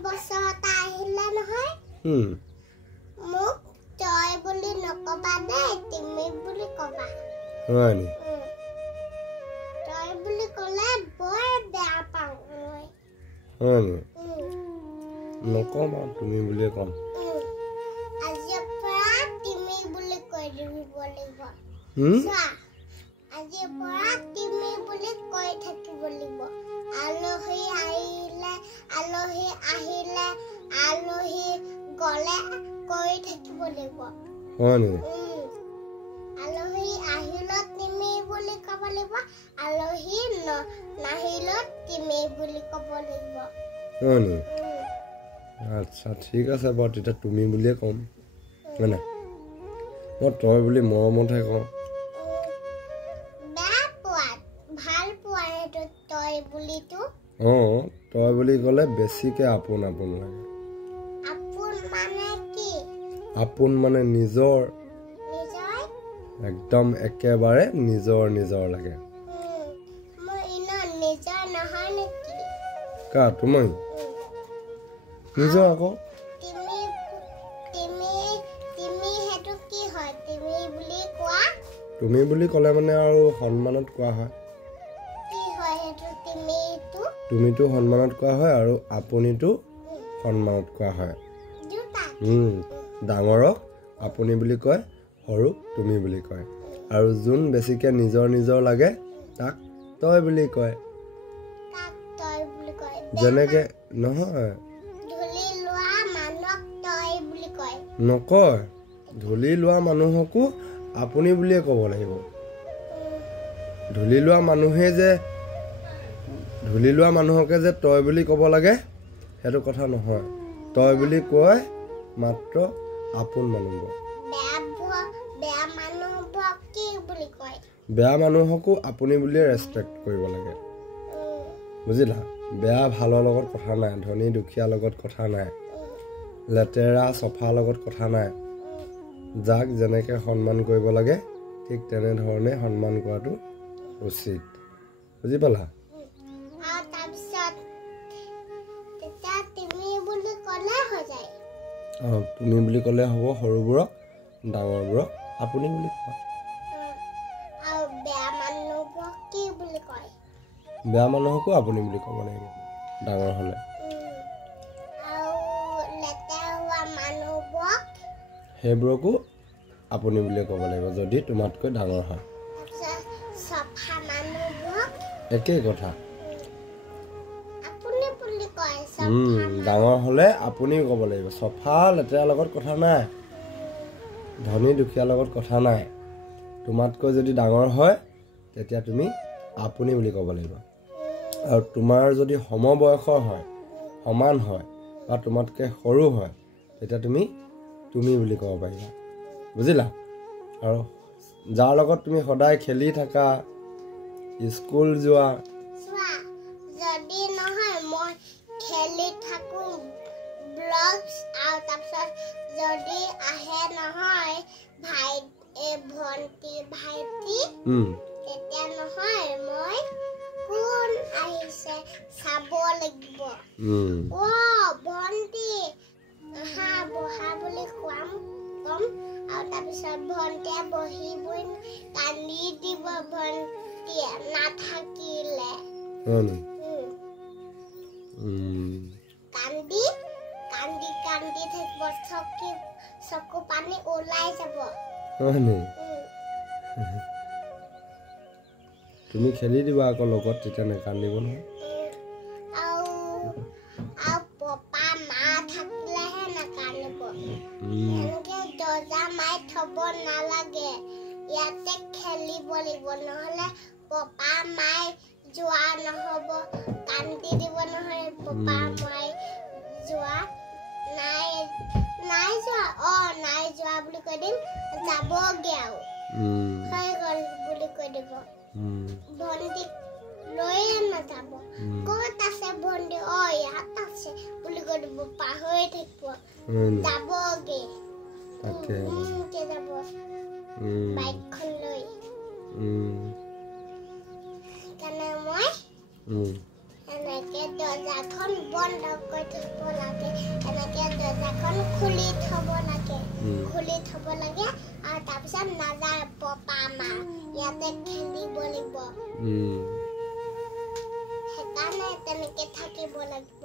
বছৰত আহিলে নহয় মোক তই বুলি নকবা দেই তুমি বুলি কবা হয় নি তই বুলি ক'লে বৰ বেয়া পাওঁ মই হয় নি নকম আৰু তুমি বুলিয়ে কম আজিৰ পৰা তুমি বুলি কৈ দিব লাগিব চোৱা আজিৰ পৰা তুমি বুলি কৈ থাকিব লাগিব আলহী আহিলে আলহী গলে কৈ থাকিব লাগিব হয় নি আলহী আহিলে তুমি বুলি ক'ব লাগিব আলহী নাহিলে তুমি বুলি ক'ব লাগিব হয় নি আচ্ছা ঠিক আছে বাৰু তেতিয়া তুমি বুলিয়ে ক'ম হয় নাই মই তই বুলি মৰমতহে কওঁ বেয়া পোৱা ভাল পোৱা সেইটো তই বুলিতো তই বুলি ক'লে বেছিকে আপোন আপোন লাগে আপোন মানে কি আপোন মানে নিজৰ একদম একেবাৰে নিজৰ লাগে মই ইমান নিজৰ নহয় নেকি কা তুমি নিজৰ আকৌ তুমি হেতু কি হয় তুমি বুলি কোৱা তুমি বুলি ক'লে মানে আৰু সন্মানত কোৱা হয় কি হয় হেতু তুমিটো সন্মানত কোৱা হয় আৰু আপুনিটো সন্মানত কোৱা হয় ডাঙৰক আপুনি বুলি কয় সৰুক তুমি বুলি কয় আৰু যোন বেছিকে নিজৰ লাগে তাক তই বুলি কয় যেনেকে নহয় ধুলি লোৱা মানুহক তই বুলি কয় নকয় ধুলি লোৱা মানুহকো আপুনি বুলিয়ে ক'ব লাগিব ধুলি লোৱা মানুহকে যে তই বুলি ক'ব লাগে সেইটো কথা নহয় তই বুলি কয় মাত্ৰ আপোন মানুহক বেয়া মানুহকো আপুনি বুলিয়ে ৰেছপেক্ট কৰিব লাগে বুজিলা বেয়া ভালৰ লগত কথা নাই ধনী দুখীয়া লগত কথা নাই লেতেৰা চফা লগত কথা নাই যাক যেনেকে সন্মান কৰিব লাগে ঠিক তেনেধৰণে সন্মান কৰাটো উচিত বুজি পালা তুমি বুলি ক'লে হ'ব সৰুবোৰক ডাঙৰবোৰক আপুনি বুলি কয় বেয়া মানুহকো আপুনি বুলি ক'ব লাগিব ডাঙৰ হ'লে সেইবোৰকো আপুনি বুলিয়ে ক'ব লাগিব যদি তোমাতকৈ ডাঙৰ হয় একেই কথা ডাঙৰ হ'লে আপুনি ক'ব লাগিব চফা লেতেৰা লগত কথা নাই ধনী দুখীয়া লগত কথা নাই তোমাতকৈ যদি ডাঙৰ হয় তেতিয়া তুমি আপুনি বুলি ক'ব লাগিব আৰু তোমাৰ যদি সমবয়সৰ হয় সমান হয় বা তোমাতকৈ সৰু হয় তেতিয়া তুমি বুলি ক'ব পাৰিবা বুজিলা আৰু যাৰ লগত তুমি সদায় খেলি থাকা স্কুল যোৱা যদি নহয় মই খেলি থাকো ব্লগছ আৰু তাৰপিছত যদি আহে নহয় ভন্টি ভাইটি তেতিয়া নহয় মই কোন আহিছে চাব লাগিব ভন্টি বহা বুলি কম আৰু তাৰপিছত ভন্টিয়ে বহিবই কান্দি দিব ভন্টিয়ে নাথাকিলে কান্দি থাকিব চকু পানী ওলাই যাব তুমি খেলি দিবা আকৌ লগত তেতিয়া নেকান্দিব নহয় পপা মা থাকিলেহে নাকান্দিব এনেকে দৰ্জা মাৰি থব নালাগে ইয়াতে খেলিব লাগিব নহ'লে পপা মাই যোৱা নহ'ব কান্দি দিব নহয় পপা মাই যোৱা নাই যোৱা বুলি কৈ দিম যাবগে আৰু হৈ গ'ল বুলি কৈ দিব ভন্টিক লৈয়ে নাযাব ক'ত আছে ভন্টি ইয়াত আছে বুলি কৈ দিব পাহৰি থাকিব যাবগে যাব বাইকখন লৈ সেইকাৰণে মই এনেকে দৰ্জাখন বন্ধ কৰি থব লাগে এনেকে দৰ্জাখন খুলি থব লাগে আৰু তাৰপিছত নাযায় পপা মা ইয়াতে খেলিব লাগিব সেইকাৰণে তেনেকে থাকিব লাগিব